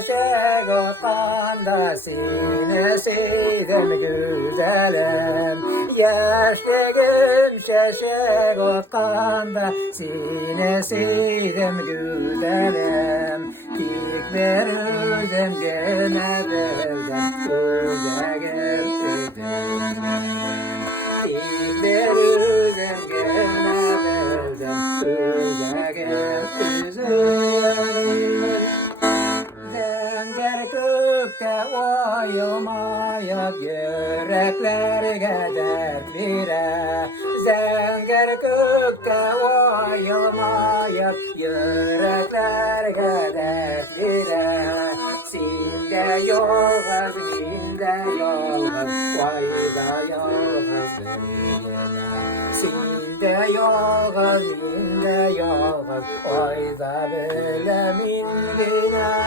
şeşek otanda seni sevdim güzelim. Gençliğim şeşek otanda seni sevdim güzelim. Kikler özüm gene bildim güzel Kikler özüm gene bildim güzel Zenger kökte oyulmayıp yüreklerge dert vere Zenger kökte oyulmayıp yüreklerge dert vere Sinde yolğuz, minde yolğuz, vayda yolğuz bilgine Sinde yolğuz, minde yolğuz, vayda bile mingine